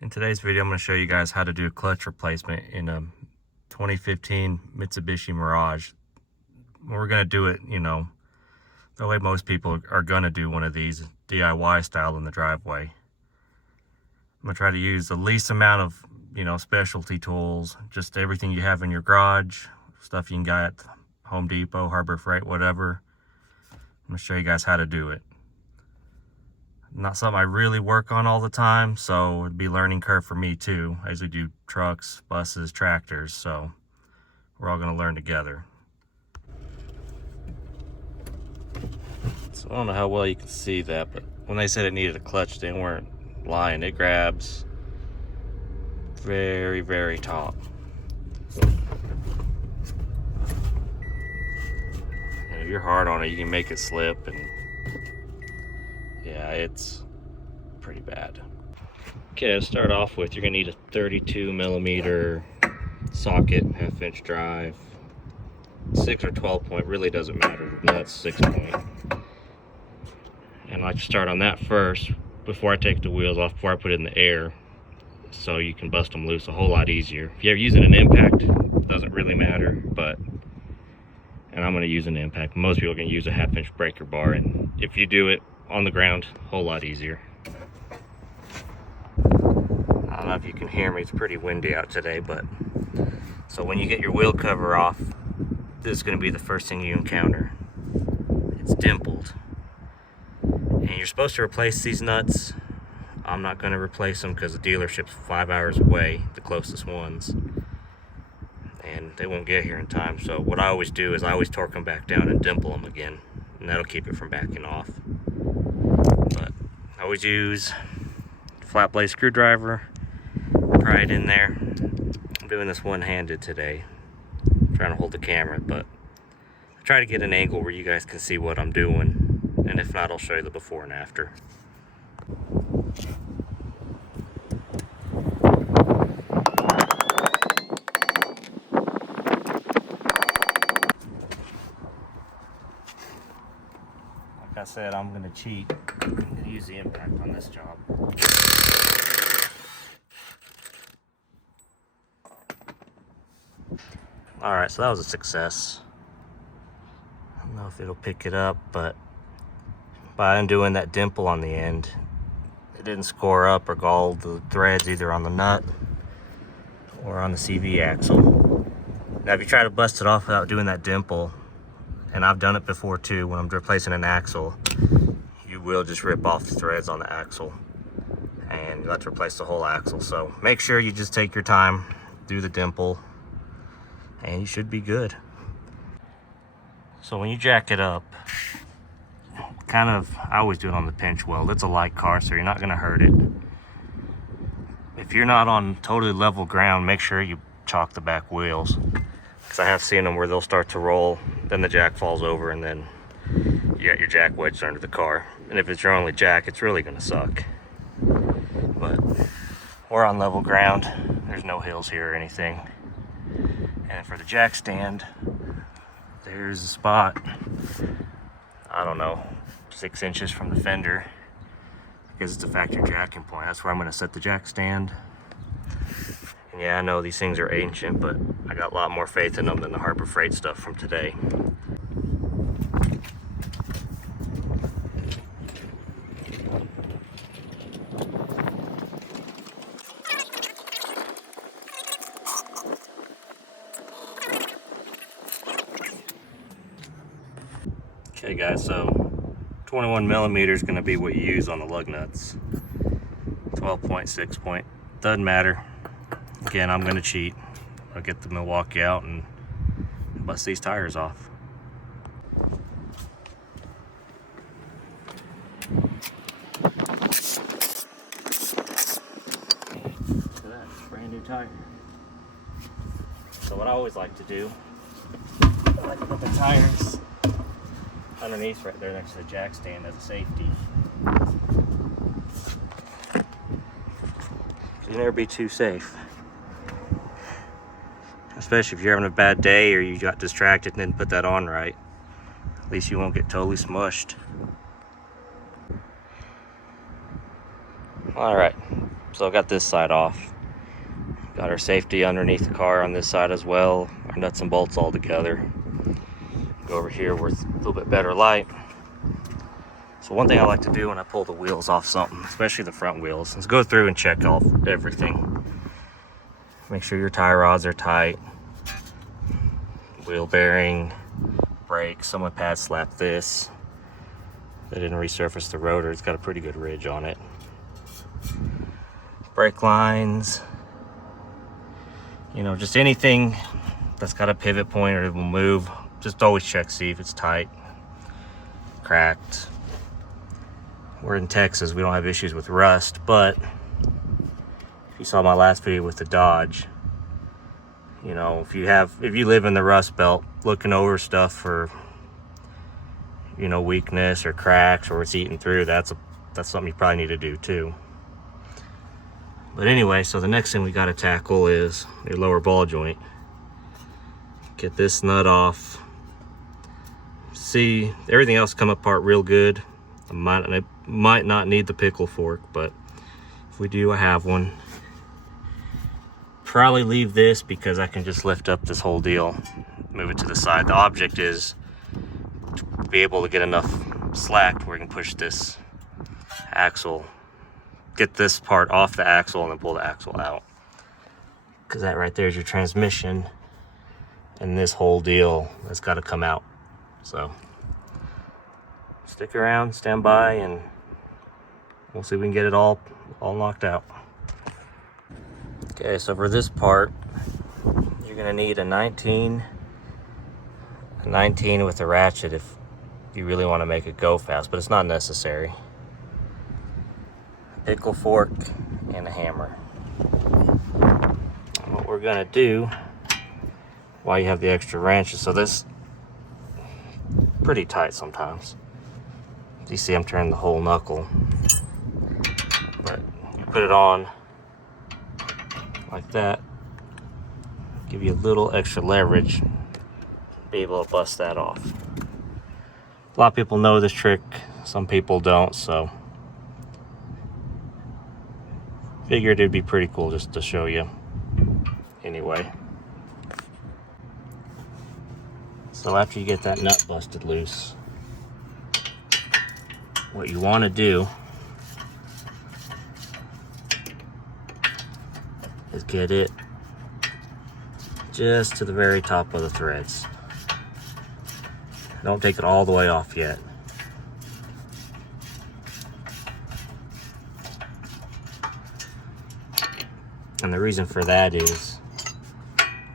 In today's video, I'm going to show you guys how to do a clutch replacement in a 2015 Mitsubishi Mirage. We're going to do it, the way most people are going to do one of these, DIY style in the driveway. I'm going to try to use the least amount of, specialty tools, just everything you have in your garage, stuff you can get at Home Depot, Harbor Freight, whatever. I'm going to show you guys how to do it. Not something I really work on all the time, so it'd be a learning curve for me too. I usually do trucks, buses, tractors, so we're all going to learn together. So I don't know how well you can see that, but when they said it needed a clutch, they weren't lying. It grabs very, very taut. And if you're hard on it, you can make it slip, and yeah, it's pretty bad. Okay, to start off with, you're gonna need a 32 millimeter socket, 1/2 inch drive, 6 or 12 point, really doesn't matter. That's 6 point. And I like to start on that first before I take the wheels off, before I put it in the air, so you can bust them loose a whole lot easier. If you're using an impact, it doesn't really matter, and I'm gonna use an impact. Most people are gonna use a 1/2 inch breaker bar, and if you do it on the ground, a whole lot easier. I don't know if you can hear me, it's pretty windy out today, but so when you get your wheel cover off, this is going to be the first thing you encounter. It's dimpled, and you're supposed to replace these nuts. I'm not going to replace them because the dealership's 5 hours away, the closest ones, and they won't get here in time. So what I always do is I always torque them back down and dimple them again, and that'll keep it from backing off. But I always use a flat blade screwdriver, pry it in there. I'm doing this one-handed today, I'm trying to hold the camera, but I try to get an angle where you guys can see what I'm doing, and if not, I'll show you the before and after. Like I said, I'm going to cheat and use the impact on this job. Alright, so that was a success. I don't know if it'll pick it up, but by undoing that dimple on the end, it didn't score up or gall the threads either on the nut or on the CV axle. Now if you try to bust it off without doing that dimple, and I've done it before too, when I'm replacing an axle, you will just rip off the threads on the axle, and you'll have to replace the whole axle. So make sure you just take your time, do the dimple, and you should be good. So when you jack it up, I always do it on the pinch weld. It's a light car, so you're not gonna hurt it. If you're not on totally level ground, make sure you chalk the back wheels, because I have seen them where they'll start to roll, then the jack falls over, and then you got your jack wedged under the car. And if it's your only jack, it's really gonna suck. But we're on level ground. There's no hills here or anything. And for the jack stand, there's a spot, I don't know, 6 inches from the fender, because it's a factory jacking point. That's where I'm going to set the jack stand. And yeah, I know these things are ancient, but I got a lot more faith in them than the Harbor Freight stuff from today. Okay guys, so 21 millimeter is going to be what you use on the lug nuts. 12 point, 6 point, doesn't matter. Again, I'm going to cheat. I'll get the Milwaukee out and bust these tires off. Look at that, brand new tire. So what I always like to do, I like to put the tires underneath right there next to the jack stand as a safety. You never be too safe, especially if you're having a bad day or you got distracted and didn't put that on right. At least you won't get totally smushed. All right, So I got this side off. Got our safety underneath the car on this side as well. Our nuts and bolts all together. Go over here where it's a little bit better light. So one thing I like to do when I pull the wheels off something, especially the front wheels, is go through and check off everything. Make sure your tie rods are tight. Wheel bearing, brakes. Someone pad slapped this. They didn't resurface the rotor. It's got a pretty good ridge on it. Brake lines. You know, just anything that's got a pivot point or it will move. Just always check, see if it's tight, cracked. We're in Texas, we don't have issues with rust, but if you saw my last video with the Dodge, you know, if you live in the rust belt, looking over stuff for, you know, weakness or cracks or it's eating through, that's something you probably need to do too. But anyway, so the next thing we got to tackle is your lower ball joint. Get this nut off. See, everything else come apart real good. I might not need the pickle fork, but if we do, I have one. Probably leave this because I can just lift up this whole deal, move it to the side. The object is to be able to get enough slack where we can push this axle, get this part off the axle and then pull the axle out. Because that right there is your transmission, and this whole deal has got to come out. So stick around, stand by, and we'll see if we can get it all knocked out. Okay, so for this part, you're gonna need a 19 with a ratchet if you really want to make it go fast, but it's not necessary. A pickle fork and a hammer. And what we're gonna do while you have the extra wrenches, so this pretty tight sometimes. You see I'm turning the whole knuckle, but you put it on like that, give you a little extra leverage, be able to bust that off. A lot of people know this trick, some people don't, so figured it'd be pretty cool just to show you anyway. So after you get that nut busted loose, what you want to do is get it just to the very top of the threads. Don't take it all the way off yet. And the reason for that is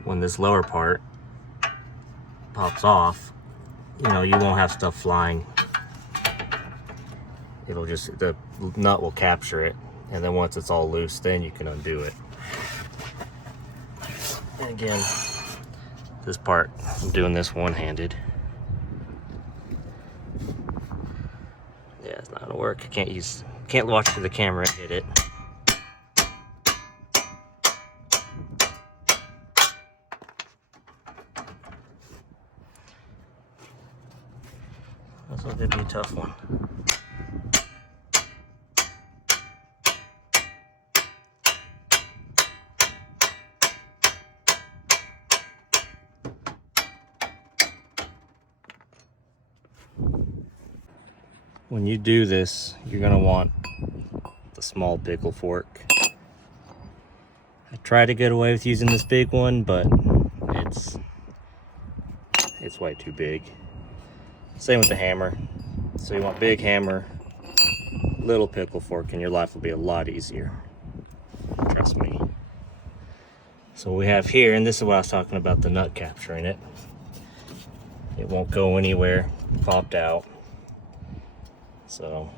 when this lower part pops off, you know, you won't have stuff flying. It'll just, the nut will capture it, and then once it's all loose, then you can undo it. And again, this part, I'm doing this one-handed. Yeah, it's not gonna work. I can't watch through the camera and hit it. This one could be a tough one. When you do this, you're gonna want the small pickle fork. I try to get away with using this big one, but it's way too big. Same with the hammer. So you want big hammer, little pickle fork, and your life will be a lot easier. Trust me. So what we have here, and this is what I was talking about, the nut capturing it. It won't go anywhere, popped out. So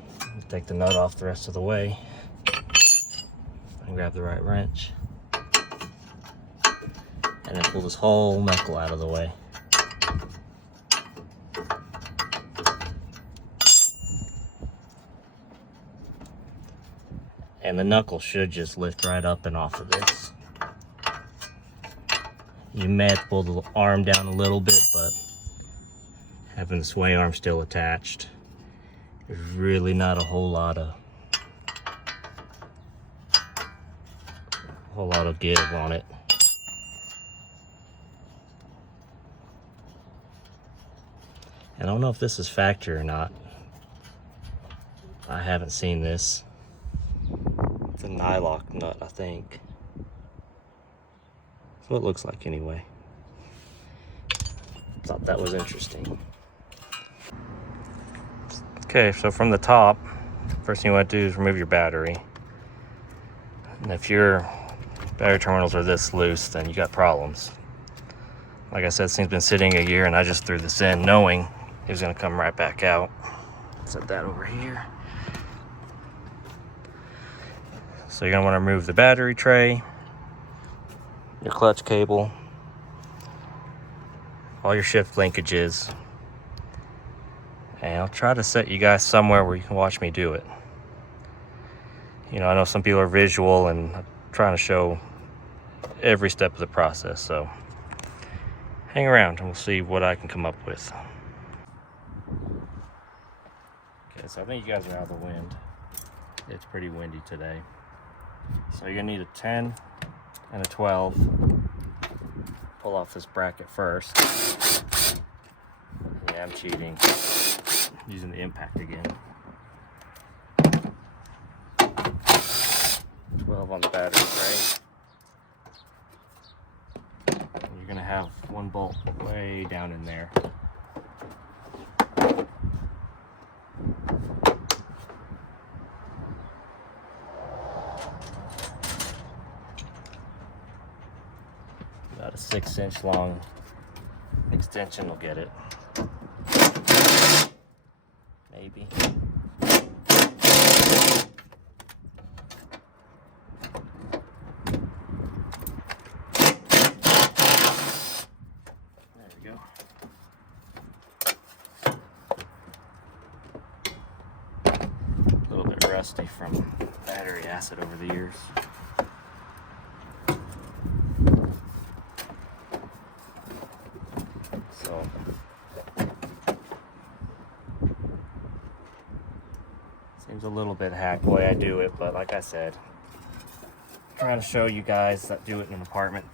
take the nut off the rest of the way and grab the right wrench and then pull this whole knuckle out of the way. And the knuckle should just lift right up and off of this. You may have to pull the arm down a little bit, but having the sway arm still attached, there's really not a whole lot of whole lot of give on it. And I don't know if this is factory or not. I haven't seen this. It's a nylock nut, I think. That's what it looks like anyway. Thought that was interesting. Okay, so from the top, first thing you want to do is remove your battery. And if your battery terminals are this loose, then you got problems. Like I said, this thing's been sitting a year, and I just threw this in knowing it was going to come right back out. Set that over here. So you're going to want to remove the battery tray, your clutch cable, all your shift linkages, and I'll try to set you guys somewhere where you can watch me do it. You know, I know some people are visual, and I'm trying to show every step of the process, so hang around and we'll see what I can come up with. Okay, so I think you guys are out of the wind. It's pretty windy today. So you're gonna need a 10 and a 12. Pull off this bracket first. Yeah, I'm cheating. Using the impact again. 12 on the battery tray. You're gonna have one bolt way down in there. About a 6-inch long extension will get it. Maybe. There we go. A little bit rusty from battery acid over the years. So seems a little bit hacked the way I do it, but like I said, I'm trying to show you guys that do it in an apartment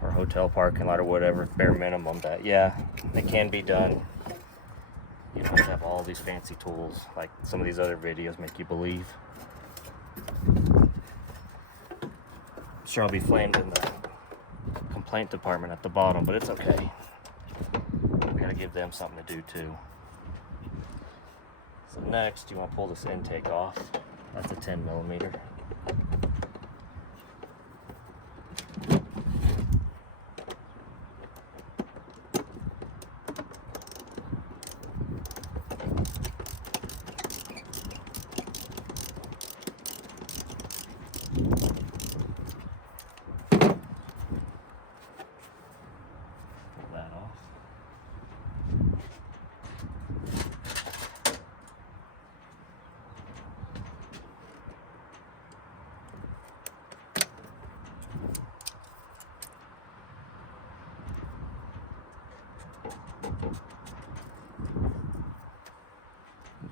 or hotel parking lot or whatever, bare minimum, that yeah, it can be done. You don't have to have all these fancy tools like some of these other videos make you believe. I'm sure I'll be flamed in the complaint department at the bottom, but it's okay. We gotta give them something to do too. So next, you want to pull this intake off. That's a 10 millimeter. Pull that off.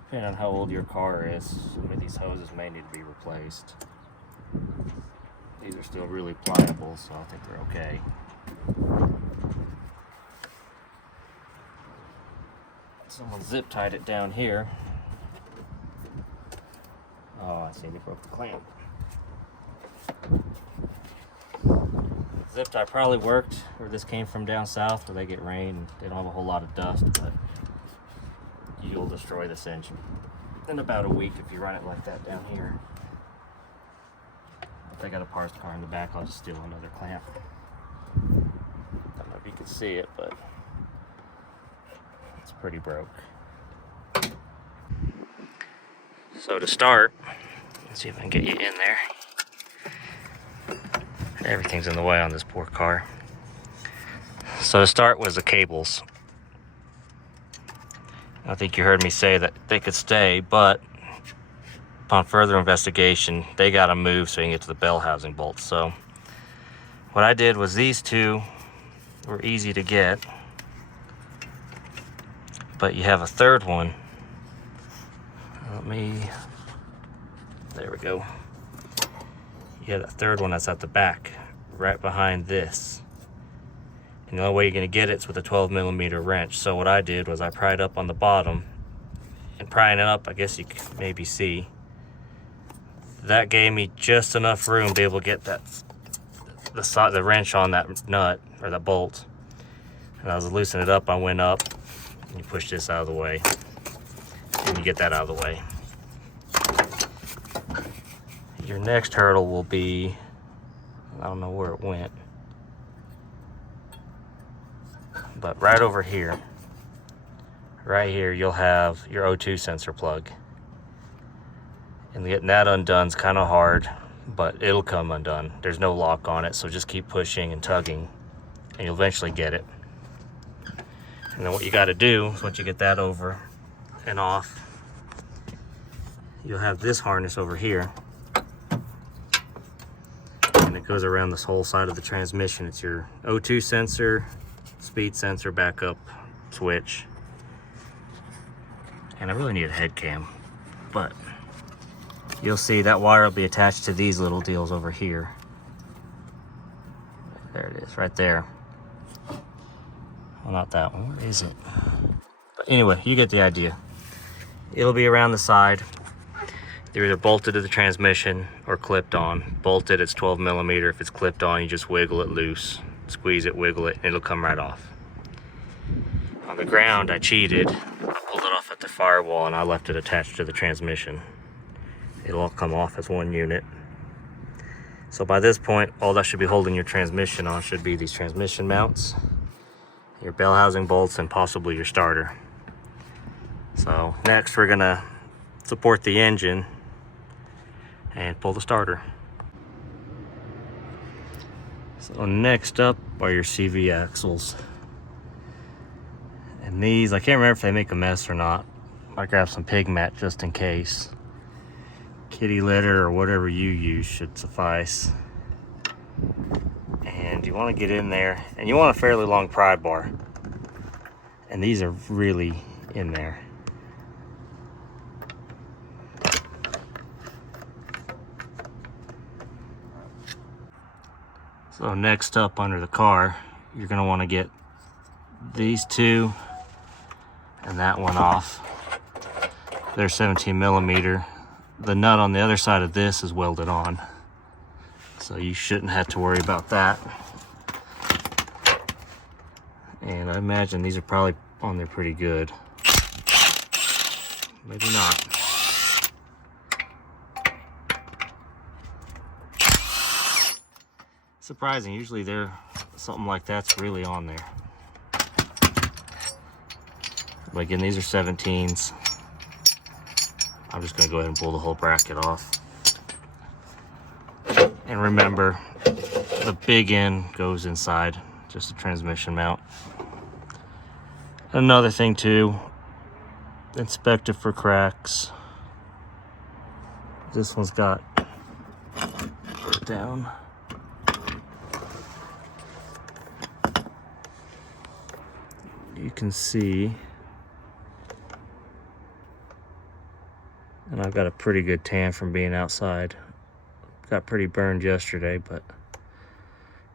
Depending on how old your car is, some of these hoses may need to be replaced. These are still really pliable, so I think they're okay. Someone zip tied it down here. Oh, I see, they broke the clamp. Zip tie probably worked where this came from down south where they get rain and they don't have a whole lot of dust, but you'll destroy this engine in about a week if you run it like that down here. If I got a parts car in the back, I'll just steal another clamp. I don't know if you can see it, but it's pretty broke. So to start, let's see if I can get you in there. Everything's in the way on this poor car. So to start was the cables. I think you heard me say that they could stay, but upon further investigation, they got to move so you can get to the bell housing bolts. So what I did was these two were easy to get, but you have a third one. There we go. you have that third one that's at the back, right behind this. And the only way you're gonna get it's with a 12mm wrench. So what I did was I pried up on the bottom, and prying it up, I guess you can maybe see, that gave me just enough room to be able to get the wrench on that nut, or that bolt. And I was loosening it up, I went up, and you push this out of the way, and you get that out of the way. Your next hurdle will be, I don't know where it went, but right over here, right here, you'll have your O2 sensor plug. And getting that undone is kind of hard, but it'll come undone. There's no lock on it, so just keep pushing and tugging, and you'll eventually get it. And then what you got to do is, once you get that over and off, you'll have this harness over here, and it goes around this whole side of the transmission. It's your O2 sensor, speed sensor, backup switch. And I really need a head cam, but you'll see that wire will be attached to these little deals over here. There it is, right there. Well, not that one. Where is it? But anyway, you get the idea. It'll be around the side. They're either bolted to the transmission or clipped on. Bolted, it's 12mm. If it's clipped on, you just wiggle it loose. Squeeze it, wiggle it, and it'll come right off. On the ground, I cheated. I pulled it off at the firewall and I left it attached to the transmission. It'll all come off as one unit. So by this point, all that should be holding your transmission on should be these transmission mounts, your bell housing bolts, and possibly your starter. So next we're gonna support the engine and pull the starter. So next up are your CV axles. And these, I can't remember if they make a mess or not. I grabbed some pig mat just in case. Kitty litter or whatever you use should suffice. And you want to get in there, and you want a fairly long pry bar. And these are really in there. So next up under the car, you're going to want to get these two and that one off. They're 17mm. The nut on the other side of this is welded on, so you shouldn't have to worry about that. And I imagine these are probably on there pretty good. Maybe not. Surprising, usually something like that's really on there. But again, these are 17s. I'm just gonna go ahead and pull the whole bracket off. And remember, the big end goes inside, just a transmission mount. Another thing too, inspect it for cracks. This one's got down. You can see, and I've got a pretty good tan from being outside. Got pretty burned yesterday, but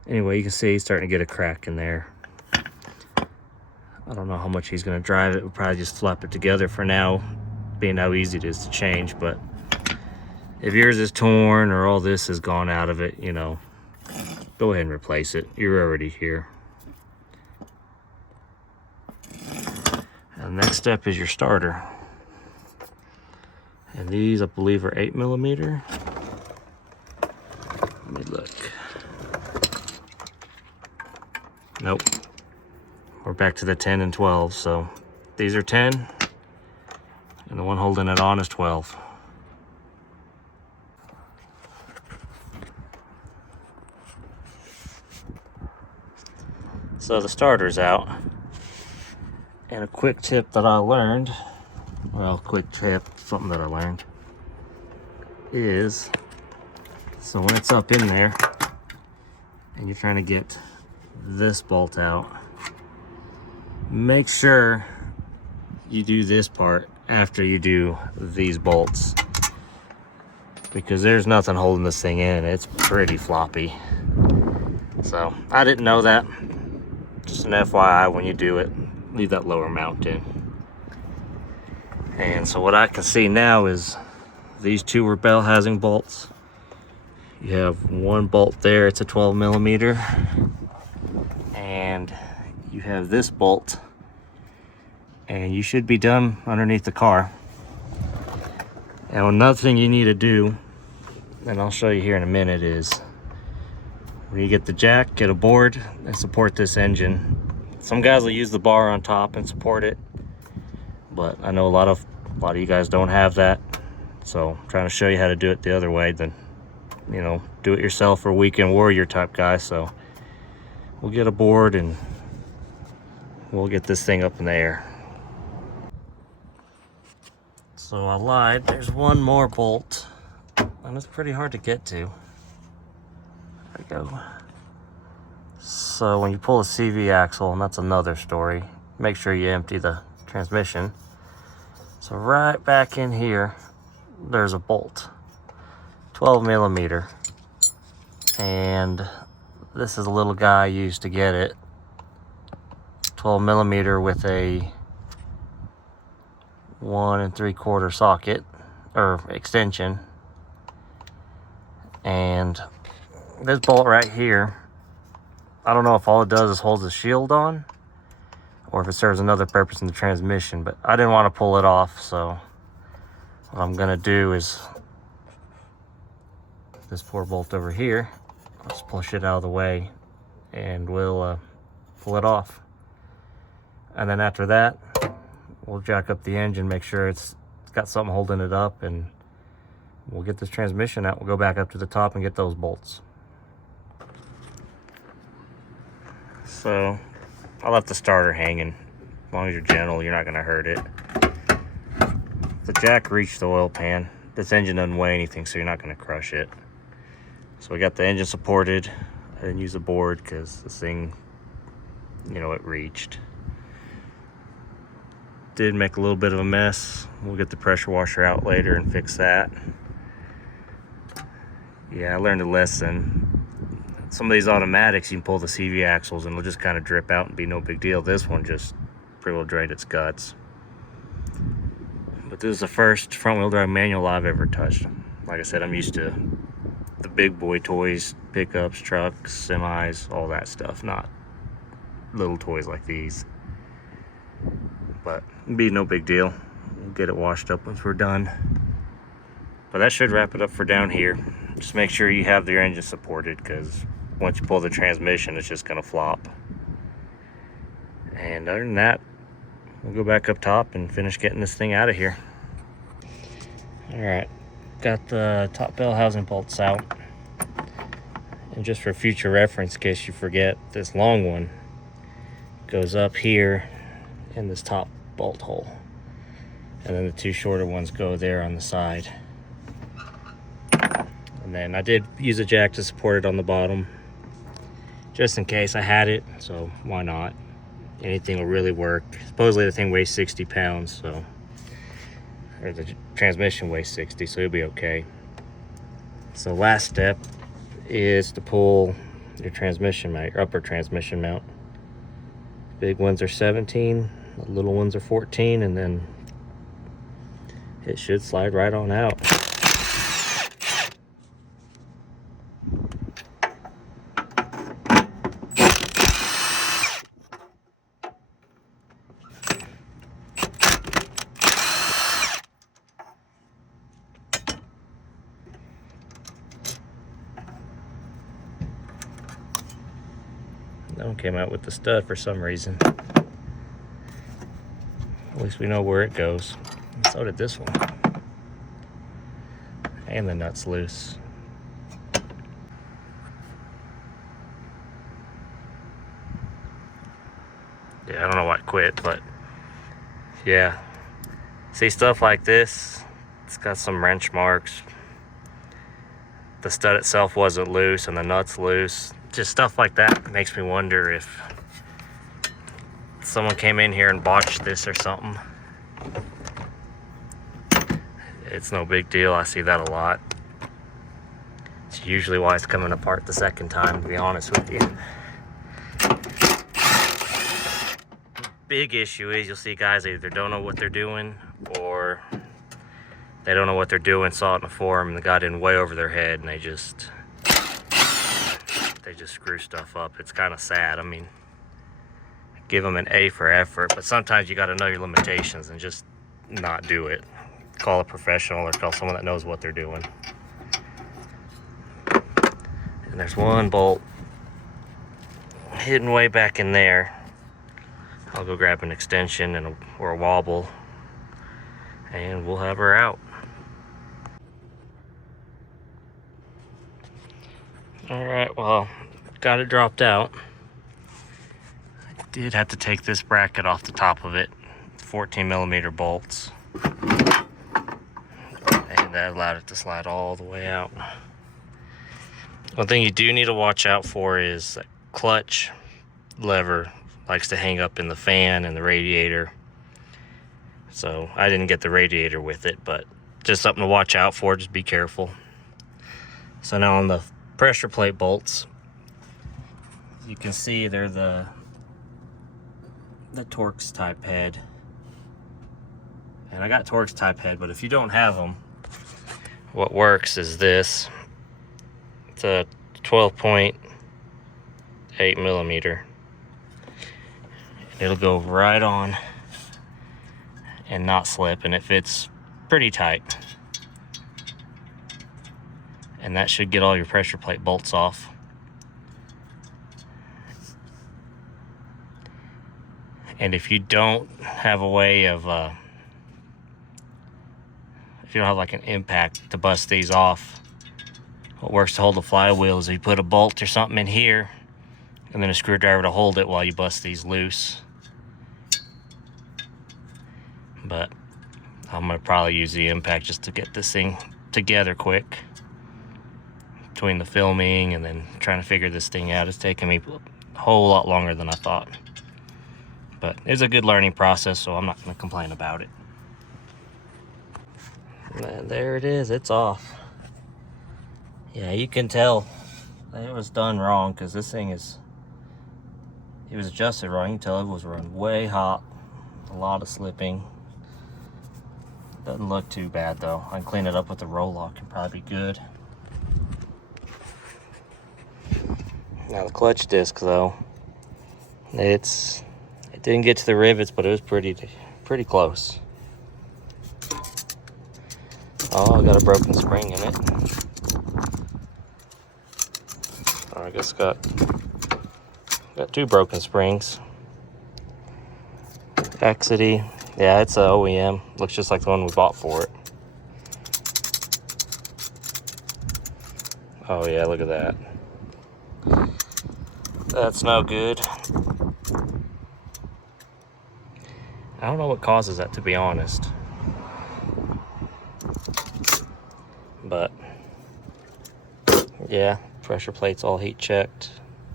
anyway, you can see he's starting to get a crack in there. I don't know how much he's going to drive it. We'll probably just flap it together for now, being how easy it is to change. But if yours is torn or all this has gone out of it, you know, go ahead and replace it. You're already here. And the next step is your starter. And these, I believe, are 8mm. Let me look. Nope. We're back to the 10 and 12. So these are 10, and the one holding it on is 12. So the starter's out. And a quick tip that I learned, something that I learned, is, so when it's up in there and you're trying to get this bolt out, make sure you do this part after you do these bolts. because there's nothing holding this thing in. It's pretty floppy. So I didn't know that. Just an FYI, when you do it, leave that lower mount in. And so what I can see now is these two were bell housing bolts. You have one bolt there, it's a 12 millimeter. And you have this bolt, and you should be done underneath the car. And another thing you need to do, and I'll show you here in a minute, is when you get the jack, get a board and support this engine. Some guys will use the bar on top and support it, but I know a lot of you guys don't have that. So I'm trying to show you how to do it the other way, then, you know, do it yourself or weekend warrior type guy. So we'll get a board and we'll get this thing up in the air. So I lied, there's one more bolt, and it's pretty hard to get to. There we go. So when you pull the CV axle, and that's another story, make sure you empty the transmission. So right back in here, there's a bolt, 12 millimeter. And this is a little guy I used to get it. 12 millimeter with a 1 3/4 socket or extension. And this bolt right here, I don't know if all it does is hold the shield on or if it serves another purpose in the transmission, but I didn't want to pull it off. So what I'm gonna do is this poor bolt over here, let's push it out of the way and we'll pull it off. And then after that, we'll jack up the engine, make sure it's got something holding it up, and we'll get this transmission out. We'll go back up to the top and get those bolts. So I left the starter hanging. As long as you're gentle, you're not gonna hurt it. The jack reached the oil pan. This engine doesn't weigh anything, so you're not gonna crush it. So we got the engine supported. I didn't use a board because this thing, you know, it reached. Did make a little bit of a mess. We'll get the pressure washer out later and fix that. Yeah, I learned a lesson. Some of these automatics, you can pull the CV axles and it'll just kind of drip out and be no big deal. This one just pretty well drained its guts. But this is the first front wheel drive manual I've ever touched. Like I said, I'm used to the big boy toys, pickups, trucks, semis, all that stuff, not little toys like these. But it'll be no big deal. We'll get it washed up once we're done. But that should wrap it up for down here. Just make sure you have your engine supported, because once you pull the transmission, it's just gonna flop. And other than that, we'll go back up top and finish getting this thing out of here. All right, got the top bell housing bolts out. And just for future reference, in case you forget, this long one goes up here in this top bolt hole, and then the two shorter ones go there on the side. And then I did use a jack to support it on the bottom, just in case. I had it, so why not? Anything will really work. Supposedly the thing weighs 60 pounds, so, or the transmission weighs 60, so it'll be okay. So last step is to pull your transmission mount, your upper transmission mount. Big ones are 17, the little ones are 14, and then it should slide right on out. That one came out with the stud for some reason. At least we know where it goes. And so did this one. And the nut's loose. Yeah, I don't know why it quit, but yeah. See, stuff like this, it's got some wrench marks. The stud itself wasn't loose and the nut's loose. Just stuff like that makes me wonder if someone came in here and botched this or something. It's no big deal. I see that a lot. usually why it's coming apart the second time, to be honest with you. Big issue is you'll see guys either don't know what they're doing, or they don't know what they're doing, saw it in the forum, and they got in way over their head, and they just screw stuff up. It's kind of sad. I mean, give them an A for effort, but sometimes you got to know your limitations and just not do it. Call a professional or call someone that knows what they're doing. And there's one bolt hidden way back in there. I'll go grab an extension or a wobble, and we'll have her out. All right, well, got it dropped out. I did have to take this bracket off the top of it. 14mm bolts. And that allowed it to slide all the way out. One thing you do need to watch out for is that clutch lever likes to hang up in the fan and the radiator. So I didn't get the radiator with it, but just something to watch out for. Just be careful. So now on the pressure plate bolts, you can see they're the Torx type head. And I got Torx type head, but if you don't have them, what works is this. It's a 12.8mm. It'll go right on and not slip, and it fits pretty tight. And that should get all your pressure plate bolts off. And if you don't have a way of, if you don't have like an impact to bust these off, what works to hold the flywheel is you put a bolt or something in here, and then a screwdriver to hold it while you bust these loose. But I'm gonna probably use the impact just to get this thing together quick. Between the filming and then trying to figure this thing out, it's taken me a whole lot longer than I thought. But it's a good learning process, so I'm not gonna complain about it. And there it is, it's off. Yeah, you can tell it was done wrong, because this thing it was adjusted wrong. You can tell it was run way hot, a lot of slipping. Doesn't look too bad though. I can clean it up with the roll lock and probably be good. Now the clutch disc though, it didn't get to the rivets, but it was pretty close. Oh, I got a broken spring in it. I guess got two broken springs. Exity. Yeah, it's a OEM. Looks just like the one we bought for it. Oh yeah, look at that. That's no good. I don't know what causes that, to be honest. But yeah, pressure plate's all heat checked.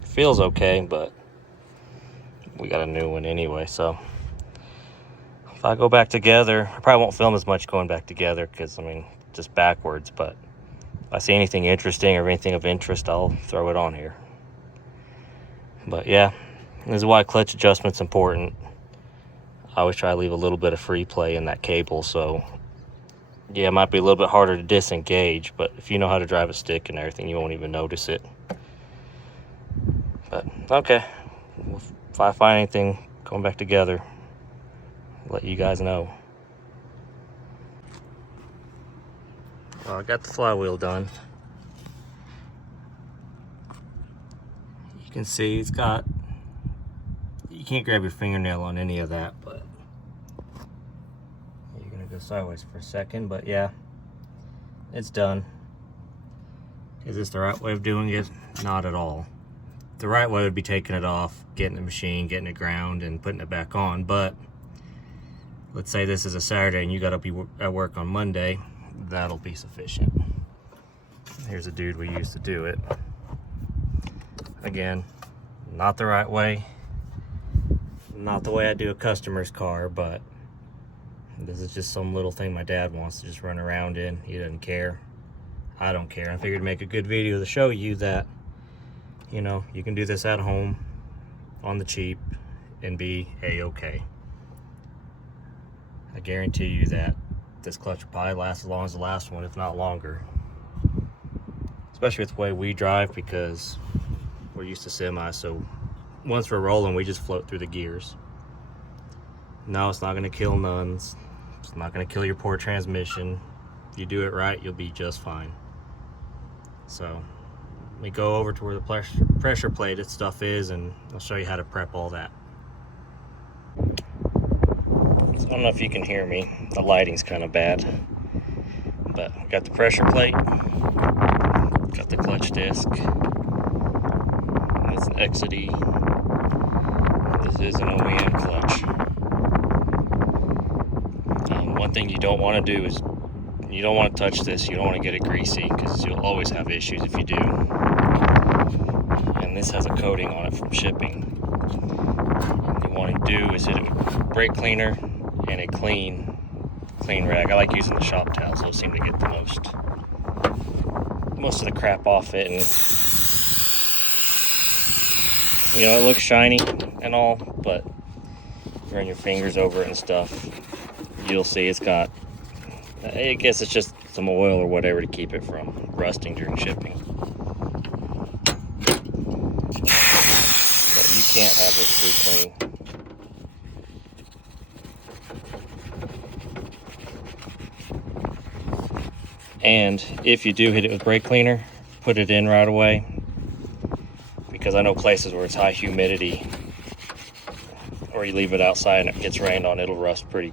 Feels okay, but we got a new one anyway, so if I go back together, I probably won't film as much going back together, because I mean, just backwards, but if I see anything interesting or anything of interest, I'll throw it on here. But yeah, this is why clutch adjustment's important. I always try to leave a little bit of free play in that cable, so yeah, it might be a little bit harder to disengage, but if you know how to drive a stick and everything, you won't even notice it. But okay, if I find anything going back together, I'll let you guys know. Well, I got the flywheel done. You can see it's got, you can't grab your fingernail on any of that, but you're gonna go sideways for a second. But yeah, it's done. Is this the right way of doing it? Not at all. The right way would be taking it off, getting the machine, getting it ground, and putting it back on. But let's say this is a Saturday and you gotta be at work on Monday, that'll be sufficient. Here's a dude we used to do it. Again, not the right way, not the way I do a customer's car, but this is just some little thing my dad wants to just run around in. He doesn't care. I don't care. I figured to make a good video to show you that, you know, you can do this at home on the cheap and be a-okay. I guarantee you that this clutch will probably last as long as the last one, if not longer. Especially with the way we drive, because we're used to semi, so once we're rolling, we just float through the gears. No, it's not gonna kill nuns. It's not gonna kill your poor transmission. If you do it right, you'll be just fine. So, let me go over to where the pressure plated stuff is, and I'll show you how to prep all that. So I don't know if you can hear me. The lighting's kind of bad. But I got the pressure plate, got the clutch disc. That's an XD. This is an OEM clutch. One thing you don't want to do is you don't want to touch this. You don't want to get it greasy, because you'll always have issues if you do. And this has a coating on it from shipping. What you want to do is hit it with brake cleaner and a clean rag. I like using the shop towels. Those seem to get the most of the crap off it, and you know, it looks shiny and all, but you run your fingers over it and stuff, you'll see it's got, I guess it's just some oil or whatever to keep it from rusting during shipping. But you can't have this too clean. And if you do hit it with brake cleaner, put it in right away, because I know places where it's high humidity, or you leave it outside and it gets rained on, it'll rust pretty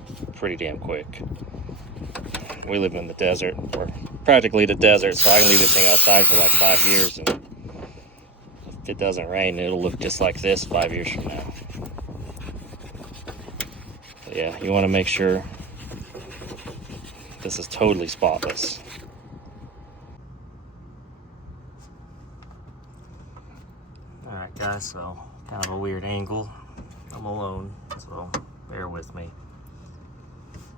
damn quick. We live in the desert, or practically the desert, so I can leave this thing outside for like 5 years, and if it doesn't rain, it'll look just like this 5 years from now. But yeah, you want to make sure this is totally spotless. Alright guys, so kind of a weird angle. I'm alone, so bear with me.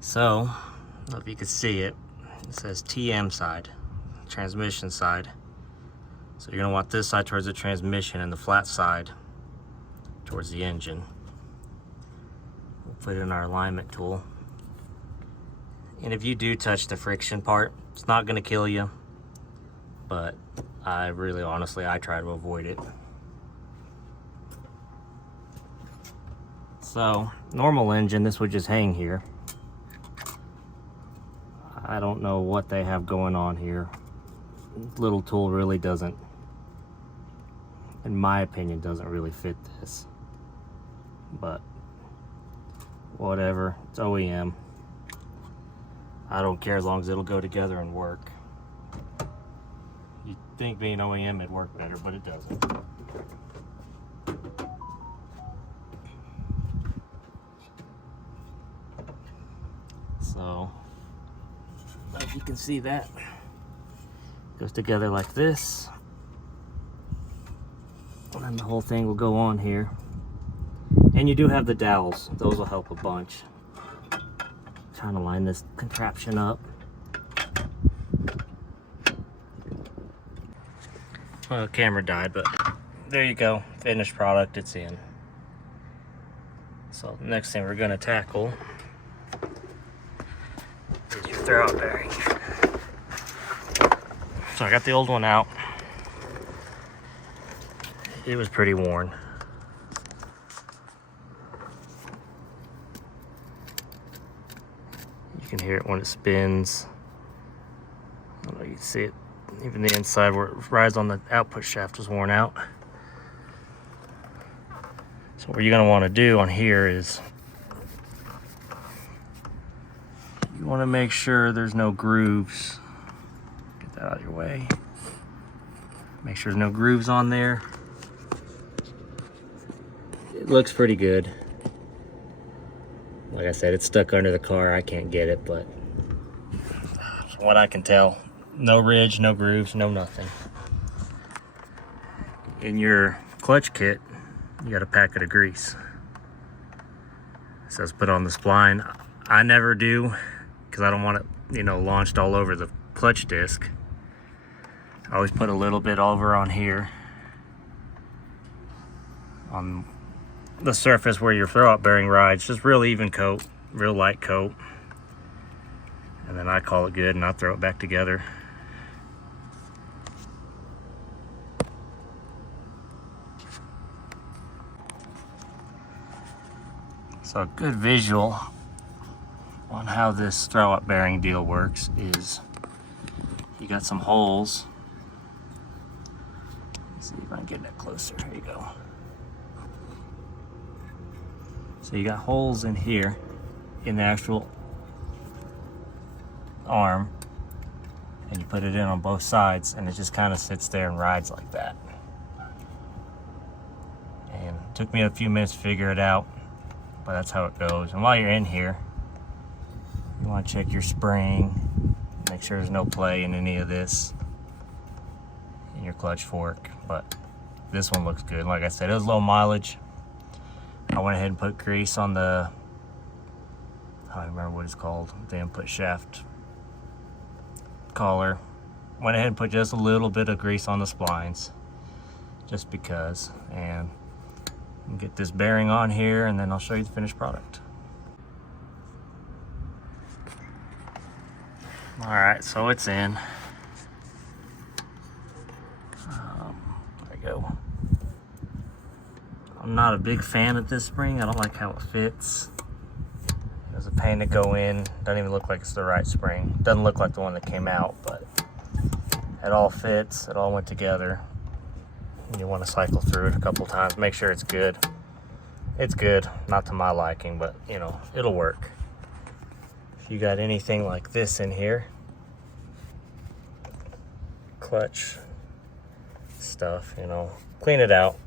So, I don't know if you can see it. It says TM side, transmission side. So you're going to want this side towards the transmission and the flat side towards the engine. We'll put in our alignment tool. And if you do touch the friction part, it's not going to kill you, but I really honestly, I try to avoid it. So, normal engine, this would just hang here. I don't know what they have going on here. Little tool really doesn't, in my opinion, doesn't really fit this. But, whatever, it's OEM. I don't care as long as it'll go together and work. You'd think being OEM it'd work better, but it doesn't. So, if you can see that, goes together like this, and then the whole thing will go on here. And you do have the dowels; those will help a bunch. Trying to line this contraption up. Well, the camera died, but there you go, finished product. It's in. So the next thing we're going to tackle is your throwout bearing. So I got the old one out. It was pretty worn. You can hear it when it spins. I don't know, you can see it. Even the inside where it rides on the output shaft was worn out. So what you're going to want to do on here is you want to make sure there's no grooves. Get that out of your way. Make sure there's no grooves on there. It looks pretty good. Like I said, it's stuck under the car. I can't get it, but from what I can tell, no ridge, no grooves, no nothing. In your clutch kit, you got a packet of grease. It says put on the spline. I never do, because I don't want it, you know, launched all over the clutch disc. I always put a little bit over on here on the surface where your throwout bearing rides. Just real even coat, real light coat, and then I call it good and I throw it back together. So a good visual on how this throwout bearing deal works is you got some holes. Let's see if I can get that closer. Here you go. So you got holes in here in the actual arm, and you put it in on both sides, and it just kind of sits there and rides like that. And it took me a few minutes to figure it out, but that's how it goes. And while you're in here, you want to check your spring, make sure there's no play in any of this in your clutch fork. But this one looks good. Like I said, it was low mileage. I went ahead and put grease on the, I don't remember what it's called, the input shaft collar. Went ahead and put just a little bit of grease on the splines, just because. And get this bearing on here, and then I'll show you the finished product. All right, so it's in. There we go. I'm not a big fan of this spring. I don't like how it fits. It's a pain to go in. Doesn't even look like it's the right spring. Doesn't look like the one that came out, but it all fits. It all went together. You want to cycle through it a couple times, make sure it's good. It's good, not to my liking, but you know, it'll work. If you got anything like this in here, clutch stuff, you know, clean it out.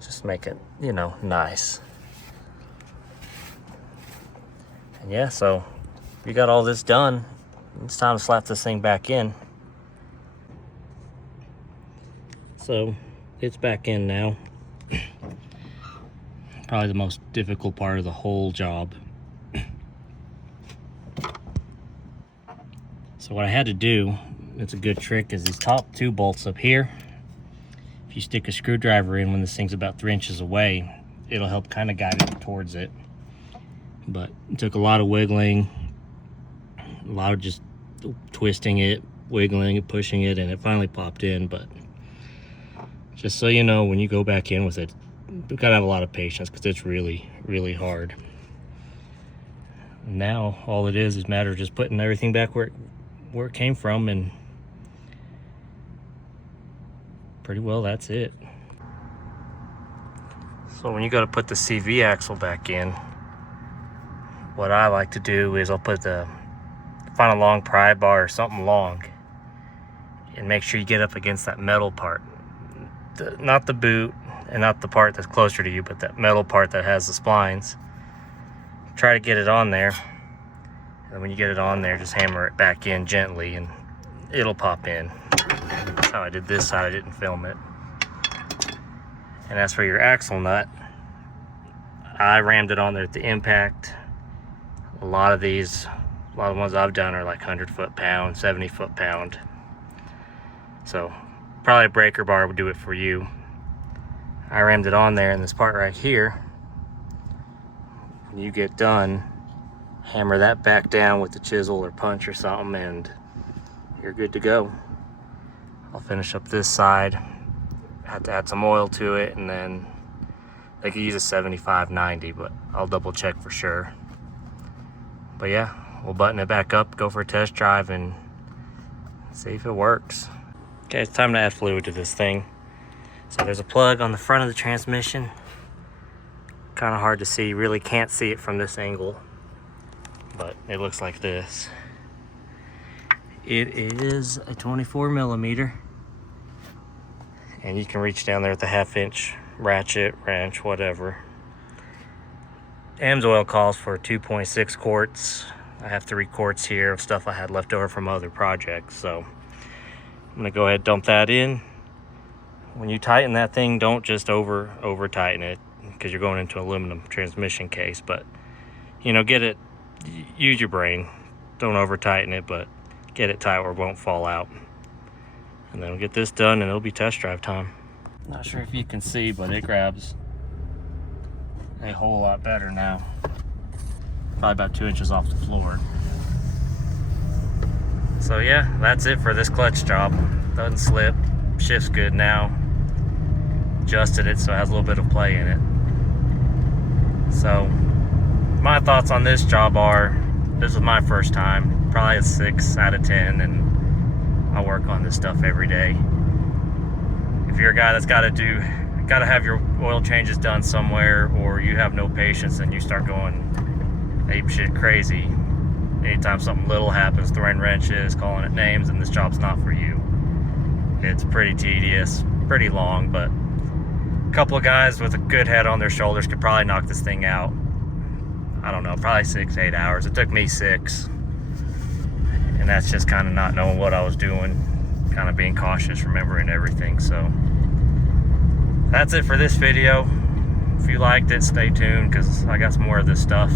Just make it, you know, nice. And yeah, so you got all this done. It's time to slap this thing back in. So it's back in now. Probably the most difficult part of the whole job. So what I had to do, it's a good trick, is these top two bolts up here. If you stick a screwdriver in when this thing's about 3 inches away, it'll help kind of guide it towards it. But it took a lot of wiggling, a lot of just twisting it, wiggling it, pushing it, and it finally popped in. But just so you know, when you go back in with it, you gotta have a lot of patience, because it's really, really hard. Now all it is a matter of just putting everything back where it came from, and pretty well that's it. So when you go to put the CV axle back in, what I like to do is I'll find a long pry bar or something long, and make sure you get up against that metal part. Not the boot and not the part that's closer to you, but that metal part that has the splines. Try to get it on there, and when you get it on there, just hammer it back in gently and it'll pop in. That's how I did this side. I didn't film it. And as for your axle nut, I rammed it on there at the impact. A lot of the ones I've done are like 100 foot-pound, 70 foot-pound. So probably a breaker bar would do it for you. I rammed it on there, and this part right here, when you get done, hammer that back down with the chisel or punch or something, and you're good to go. I'll finish up this side. I have to add some oil to it, and then they could use a 75-90, but I'll double check for sure. But yeah, we'll button it back up, go for a test drive, and see if it works. Okay, it's time to add fluid to this thing. So there's a plug on the front of the transmission. Kind of hard to see, really can't see it from this angle, but it looks like this. It is a 24 millimeter, and you can reach down there with the 1/2 inch ratchet, wrench, whatever. AMSOIL calls for 2.6 quarts. I have 3 quarts here of stuff I had left over from other projects, so I'm gonna go ahead and dump that in. When you tighten that thing, don't just over tighten it, because you're going into an aluminum transmission case. But you know, use your brain. Don't over tighten it, but get it tight where it won't fall out. And then we'll get this done and it'll be test drive time. Not sure if you can see, but it grabs a whole lot better now. Probably about 2 inches off the floor. So yeah, that's it for this clutch job. Doesn't slip, shifts good now. Adjusted it so it has a little bit of play in it. So my thoughts on this job are, this was my first time, probably a 6 out of 10, and I work on this stuff every day. If you're a guy that's got to have your oil changes done somewhere, or you have no patience and you start going ape shit crazy anytime something little happens, throwing wrenches, calling it names, and this job's not for you. It's pretty tedious, pretty long, but a couple of guys with a good head on their shoulders could probably knock this thing out. I don't know, probably 6 to 8 hours. It took me 6, and that's just kind of not knowing what I was doing, kind of being cautious, remembering everything. So that's it for this video. If you liked it, stay tuned, because I got some more of this stuff.